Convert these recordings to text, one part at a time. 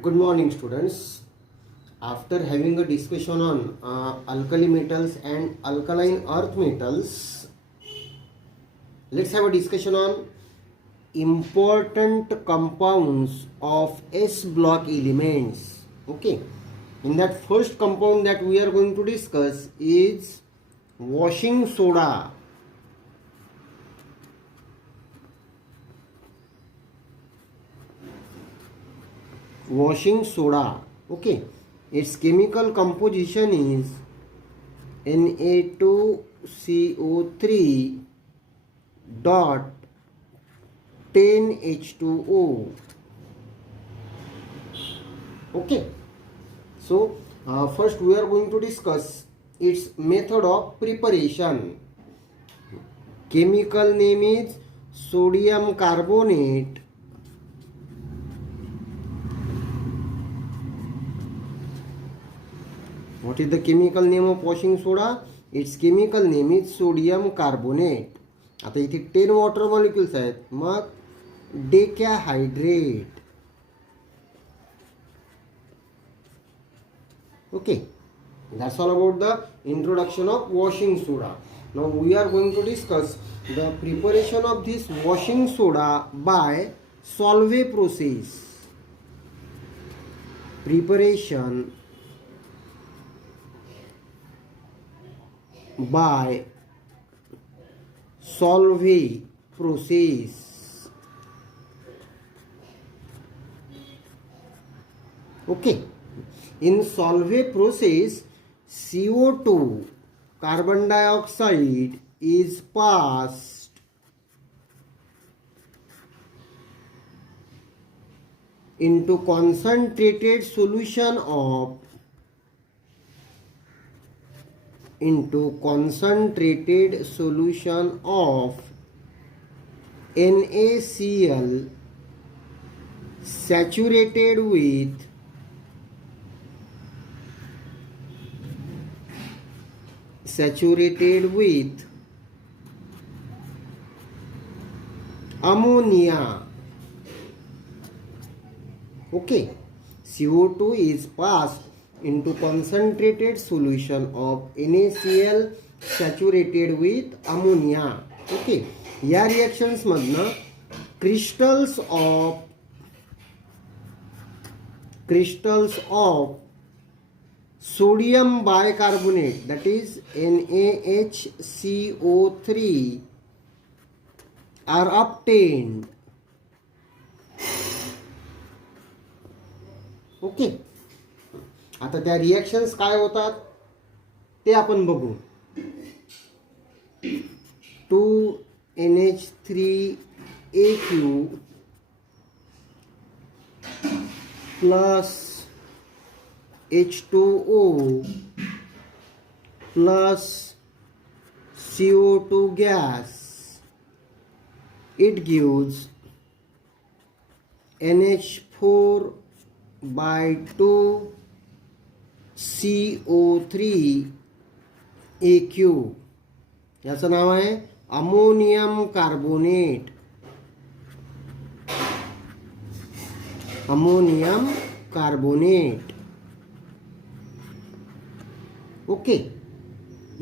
Good morning, students. After having a discussion on alkali metals and alkaline earth metals, let's have a discussion on important compounds of S block elements. Okay. In that first compound that we are going to discuss is washing soda. Washing soda. Okay, its chemical composition is Na2CO3 dot 10H2O. Okay, so first we are going to discuss its method of preparation. Chemical name is sodium carbonate. What is the chemical name of washing soda? Its chemical name is sodium carbonate. आता इथे 10 water molecules आहेत, मग डेकॅहायड्रेट. Okay, that's all about the introduction of washing soda. Now we are going to discuss the preparation of this washing soda by Solvay process. Preparation by Solvay process. Okay, in Solvay process, CO2 carbon dioxide is passed into concentrated solution of NaCl saturated with ammonia. Okay, CO2 is passed into concentrated solution of NaCl saturated with ammonia. Okay, या reactions मधनं crystals of sodium bicarbonate, that is NaHCO3, are obtained. Okay, आता त्या reactions काय होतात ते आपण बघू. 2NH3AQ plus H2O plus CO2 gas, it gives NH4 by 2 CO3AQ. याचं नाव आहे ammonium carbonate. Ammonium carbonate. Okay,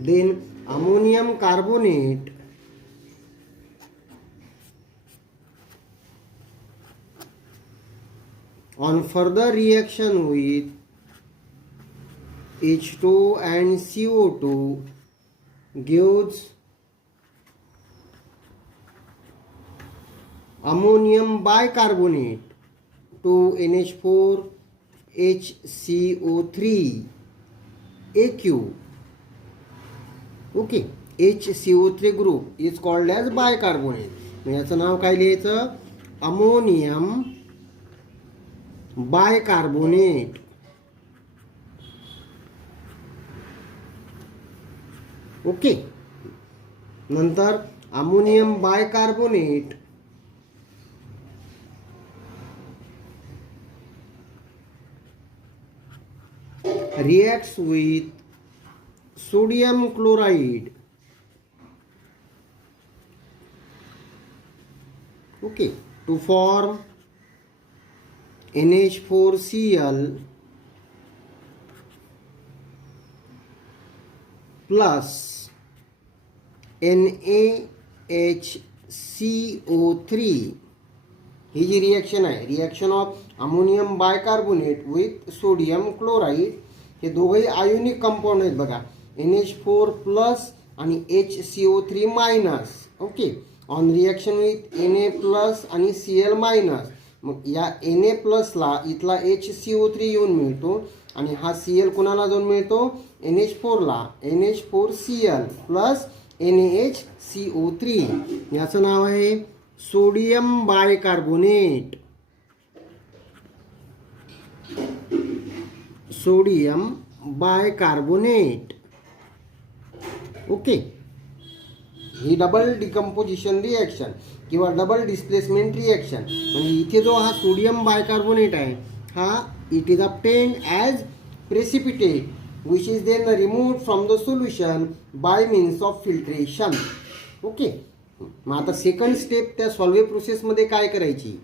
then ammonium carbonate on further reaction with H2 and CO2 gives ammonium bicarbonate to NH4 HCO3 AQ. Okay, HCO3 group is called as bicarbonate. याचं नाव काय लिहायचं? Ammonium bicarbonate. Okay, नंतर ammonium bicarbonate reacts with sodium chloride. Okay, to form NH4Cl plus NaHCO3, ही जी reaction आहे, reaction of ammonium bicarbonate with sodium chloride, हे दोघंही आयोनिक कंपाऊंड आहेत बघा, NH4 प्लस आणि HCO3 minus. Okay, on reaction with Na plus आणि Cl minus. मग या Na प्लसला इथला HCO3 येऊन मिळतो आणि हा Cl कुणाला जाऊन मिळतो, NH4ला, NH4Cl प्लस NaHCO3, याचं नाव आहे sodium bicarbonate. Sodium bicarbonate. Okay, ही डबल डिकम्पोजिशन रिएक्शन किंवा डबल डिस्प्लेसमेंट रिएक्शन, म्हणजे इथे जो हा सोडियम बायकार्बोनेट आहे हा it is obtained as precipitate which is then removed from the solution by means of filtration. Okay, मग आता सेकंड स्टेप त्या सॉल्वे प्रोसेसमध्ये काय करायची,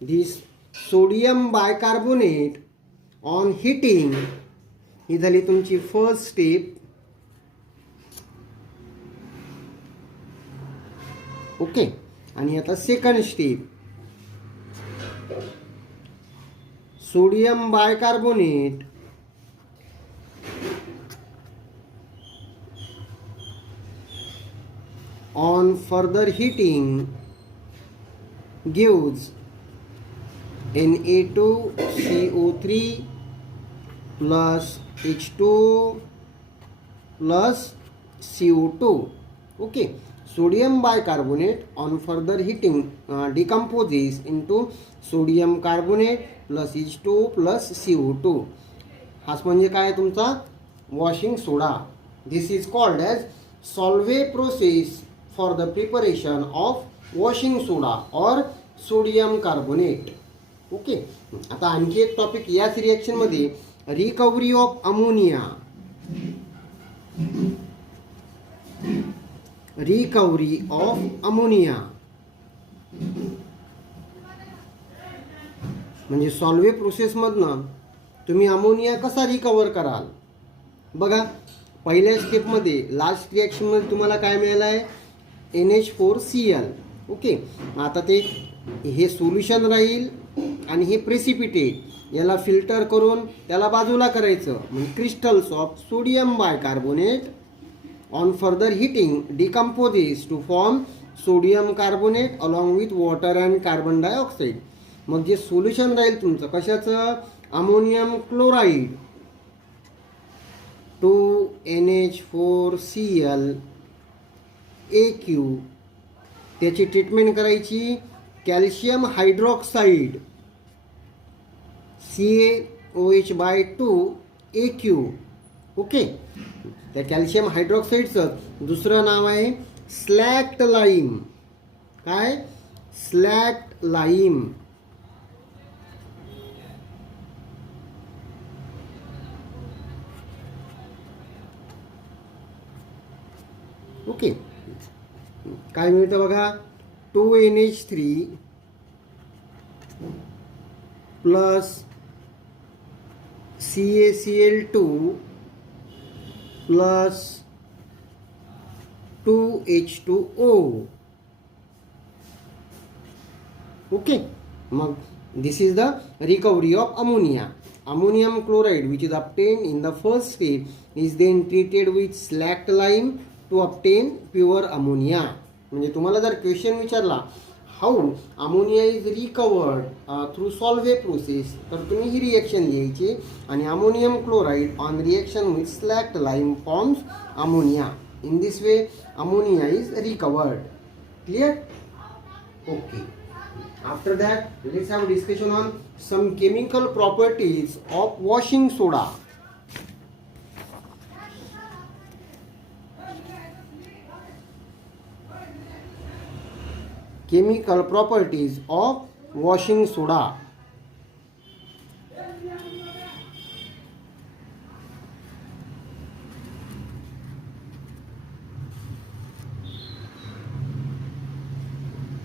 this sodium bicarbonate on heating, ही झाली तुमची फर्स्ट स्टेप. ओके, आणि आता second step, sodium bicarbonate on further heating gives Na2CO3 plus H2 plus CO2. Okay, sodium bicarbonate on further heating decomposes into sodium carbonate plus H2 plus CO2. हाच म्हणजे काय तुमचा washing soda. This is called as Solvay process for the preparation of washing soda or sodium carbonate. Okay, आता आणखी एक topic याच reaction मध्ये, recovery of ammonia. Recovery of ammonia म्हणजे सॉल्वे प्रोसेस मधनं तुम्ही अमोनिया कसा रिकव्हर कराल. बघा, पहिल्या स्टेपमध्ये लास्ट रिएक्शन मध्ये तुम्हाला काय मिळालं आहे, NH4Cl. ओके, आता ते हे सोल्युशन राहील आणि हे प्रेसिपिटेट, याला फिल्टर करून त्याला बाजूला करायचं, म्हणजे crystals of sodium bicarbonate on further heating decomposes to form sodium carbonate along with water and carbon dioxide. मग जे सोल्युशन राहील तुमचं कशाचं, अमोनियम क्लोराईड, 2NH4Cl AQ, त्याची ट्रीटमेंट करायची calcium hydroxide CaOH/2 AQ. Okay, त्या कॅल्शियम हायड्रॉक्साईडचं दुसरं नाव आहे स्लॅक्ट लाईम. काय, स्लॅक्ट लाईम. ओके, काय मिळतं बघा, 2NH3 plus CaCl2 plus 2H2O. Okay, mug this is the recovery of ammonia. Ammonium chloride which is obtained in the first step is then treated with slacked lime to obtain pure ammonia. म्हणजे तुम्हाला जर question विचारला how ammonia is recovered through Solvay process, तर तुम्ही ही reaction लिहायची आणि ammonium chloride on reaction with slaked lime forms ammonia. In this way ammonia is recovered. Clear? Okay. After that, let's have a discussion on some chemical properties of washing soda. Chemical properties of washing soda.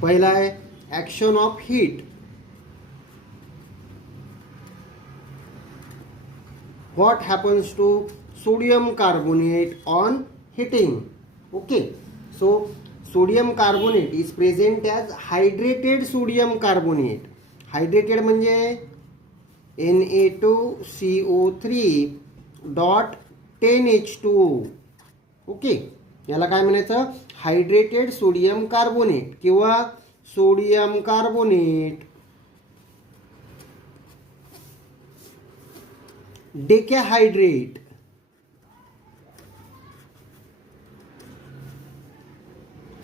पहला है action of heat. what happens to sodium carbonate on heating? Okay, so sodium carbonate is present as hydrated sodium carbonate. Hydrated म्हणजे Na2CO3 dot 10H2O. Okay, याला काय म्हणायचं? Hydrated sodium carbonate किंवा sodium carbonate decahydrate.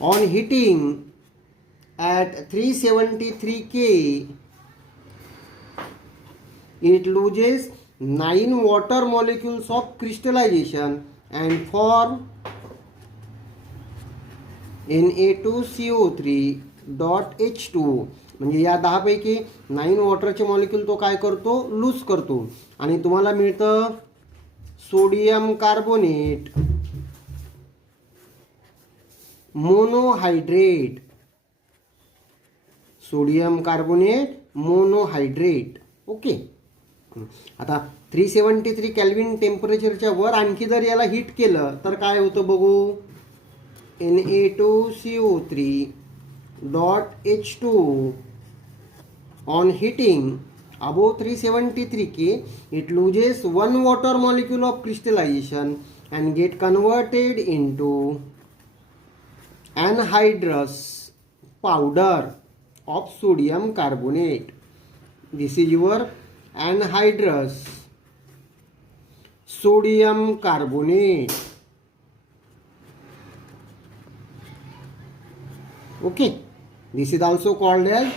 On heating at 373 K, it loses 9 water molecules of crystallization and form Na2CO3.H2O. म्हणजे या 10 पैकी 9 वॉटरचे molecule तो काय करतो? लूज करतो आणि तुम्हाला मिळतं sodium carbonate monohydrate. Sodium carbonate monohydrate. Okay, आता 373 केल्विन टेम्परेचरच्या वर आणखी जर याला हीट केलं तर काय होतं बघू? Na2CO3.H2O on heating above 373 K, it loses one water molecule of crystallization and get converted into anhydrous powder of sodium carbonate. This is your anhydrous sodium carbonate. Okay, this is also called as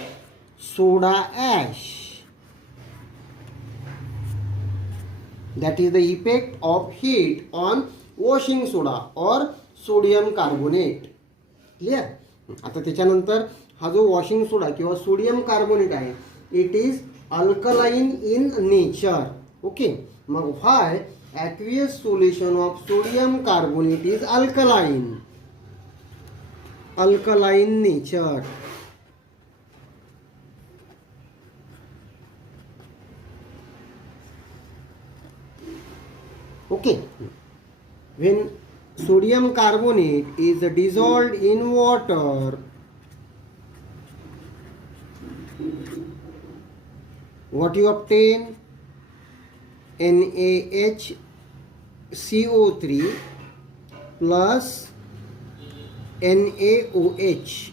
soda ash. That is the effect of heat on washing soda or sodium carbonate. Clear? आता त्याच्यानंतर हा जो washing soda किंवा sodium carbonate आहे, it is alkaline in nature. Okay, मग why aqueous solution of sodium carbonate is alkaline? Alkaline nature. Okay, when sodium carbonate is dissolved in water, what you obtain? NaHCO3 plus NaOH.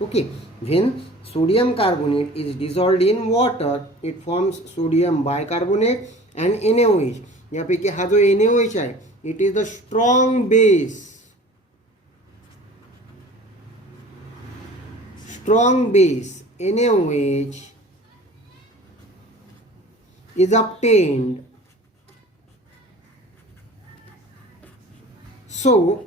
Okay, when sodium carbonate is dissolved in water, it forms sodium bicarbonate and NaOH. यापैकी हा जो NaOH आहे, it is the strong base. Strong base NaOH is obtained. So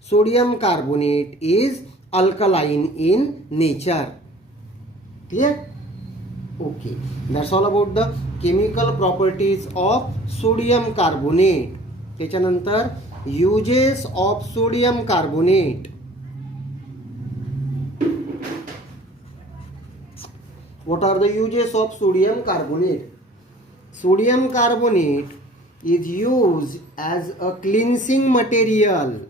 sodium carbonate is alkaline in nature. Clear? Okay, that's all about the chemical properties of sodium carbonate. त्याच्यानंतर uses of sodium carbonate. What are the uses of sodium carbonate? Sodium carbonate is used as a cleansing material.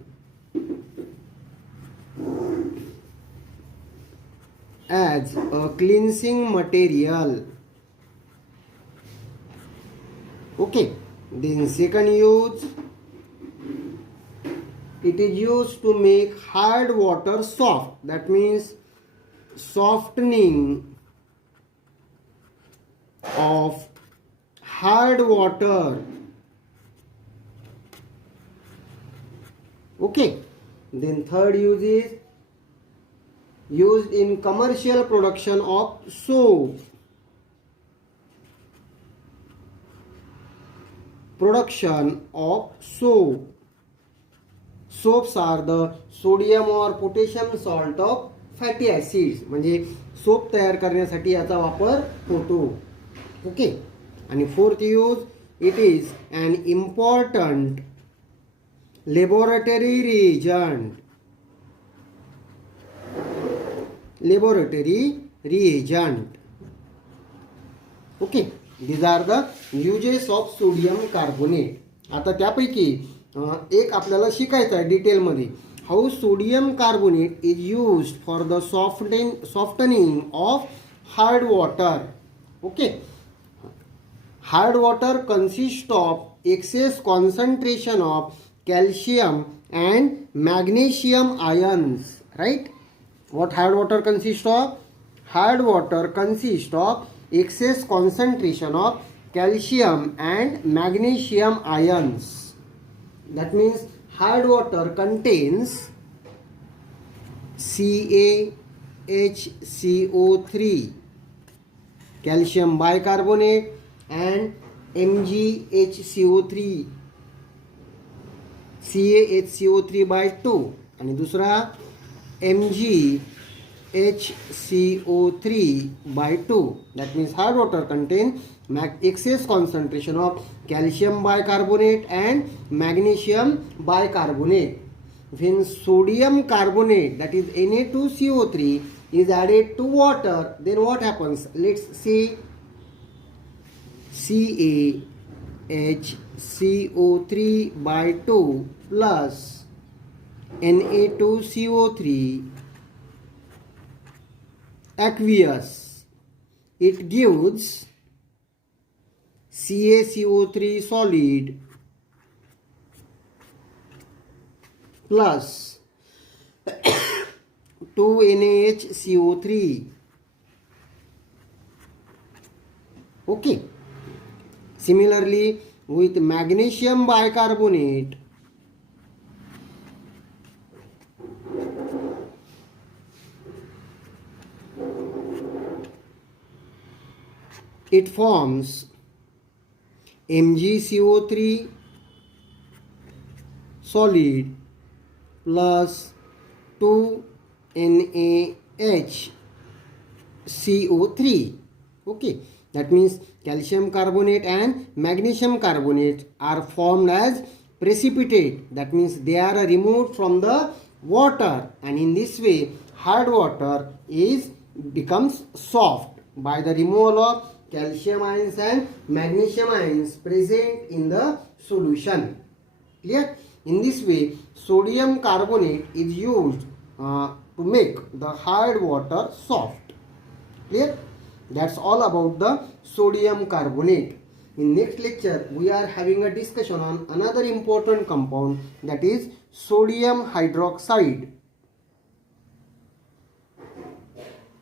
As a cleansing material. Okay, then second use, it is used to make hard water soft. That means softening of hard water. Okay, then third use is used in commercial production of soap. Production of soap. Soaps are the sodium or potassium salt of fatty acids. म्हणजे soap तयार करण्यासाठी याचा वापर होतो. Okay, आणि fourth use, it is an important laboratory reagent. Laboratory reagent. Okay, These are the uses of sodium carbonate. आता त्यापैकी एक आपल्याला शिकायचं आहे डिटेलमध्ये. How sodium carbonate is used for the softening of hard water. Okay. Hard water consists of excess concentration of calcium and magnesium ions, right? What hard water consists of? Hard water consists of excess concentration of calcium and magnesium ions. That means hard water contains CaHCO3, calcium bicarbonate, and MgHCO3, CaHCO3 by 2 आणि दुसरा MgHCO3 by 2. That means hard water contains excess concentration of calcium bicarbonate and magnesium bicarbonate. When sodium carbonate, that is Na2CO3, is added to water, then what happens? Let's see. CaHCO3 by 2 plus Na2CO3 aqueous. It gives CaCO3 solid plus 2 NaHCO3. Okay. Similarly, with magnesium bicarbonate, it forms MgCO3 solid plus 2 NaHCO3. Okay. That means calcium carbonate and magnesium carbonate are formed as precipitate. That means they are removed from the water, and in this way hard water becomes soft by the removal of calcium ions and magnesium ions present in the solution. Clear? In this way sodium carbonate is used to make the hard water soft. Clear? That's all about the sodium carbonate. In next lecture we are having a discussion on another important compound, that is sodium hydroxide.